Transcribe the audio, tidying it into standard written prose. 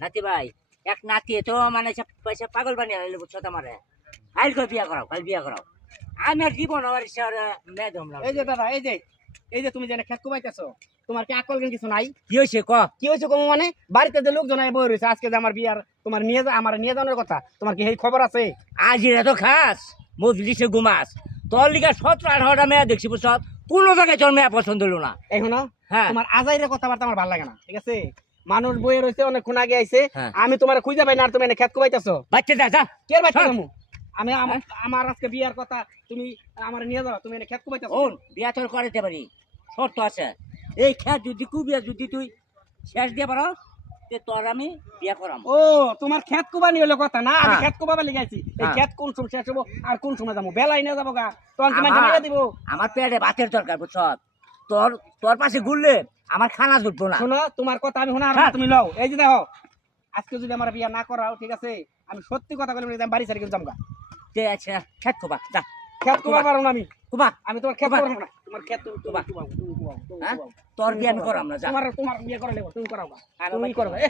নাতি ভাই এক নাতি তো মানে পয়সা পাগল বানিয়ে আনলে বুঝছো তোমারে কাল করে বিয়া করাও কাল বিয়া করাও আমি আর জীবন আমার মেয়ে ধরলাম এই যে দাদা এই যে তুমি যেন খেত কুবাইতেছো তোমার কি আকল জ্ঞান কিছু নাই? কি হয়েছে ক কি হয়েছে কম মানে বাড়িতে যে লোকজন আয় বই রয়েছে আজকে যে আমার বিয়ার তোমার আমার নিয়ে যাওয়ার কথা, তোমার কি এই খবর আছে? আজ এরা তো খাস মজলিসে ঘুমাস তোর লিগা 17-18টা মেয়ে দেখছি বুঝছ কোনো জায়গায় তোর মেয়ে পছন্দ হলো না এখন হ্যাঁ তোমার আজাইরের কথাবার্তা আমার ভালো লাগে না, ঠিক আছে? মানুষ বইয়ে রয়েছে অনেকক্ষণ আগে আইছে, হ্যাঁ। আমি তোমার খুঁজে পাই না আর তুমি এনে খেত কুবাইতেছো। বাচ্চা যা যা কে বাচ্চা হ্যাঁ। জামু? আমি আমার আজকে বিয়ার কথা তুমি আমার নিয়ে যাও, তুমি এনে খেত কুবাইতেছো। ওন বিয়া তোর করাইতে পারি শর্ত আছে এই খেত যদি কুবিয়া যদি তুই শেষ দিয়ে পারো তে তোর আমি বিয়া করাম ও তোমার খেত কুবানি হলো কথা না, আমি হ্যাঁ। খেত কুবাবার লিগাইছি। এই হ্যাঁ। খেত কোন সময় শেষ হবো আর কোন সময় যাবো, বেলাই নিয়ে যাবো গা, তখন কি মাঝে আমার- মেরে দিব? আমার পেটে ভাতের দরকার বুঝছ তোর তোর পাশে ঘুরলে আমার খানা জুটবো না শোনো তোমার কথা আমি শোনা হ্যাঁ। তুমি লও। এই যে দেখো আজকে যদি আমার বিয়া না করাও, ঠিক আছে, আমি সত্যি কথা বলে আমি বাড়ি ছাড়ি কিন্তু যাবো গা। তে আছে খেত কোবা যা খেত কুবা পারো না আমি, কোবা আমি তোমার খেত কুবা। করবো না, তোমার খেত তুমি কুবা। কুবাও, তুমি কুবাও, তুমি হ্যাঁ কুবাও। তোর বিয়া আমি করাম না যা তোমার বিয়ে করে নেবো, তুমি করাও গা, আমি তুমি বাড়ি করো যাবো। এ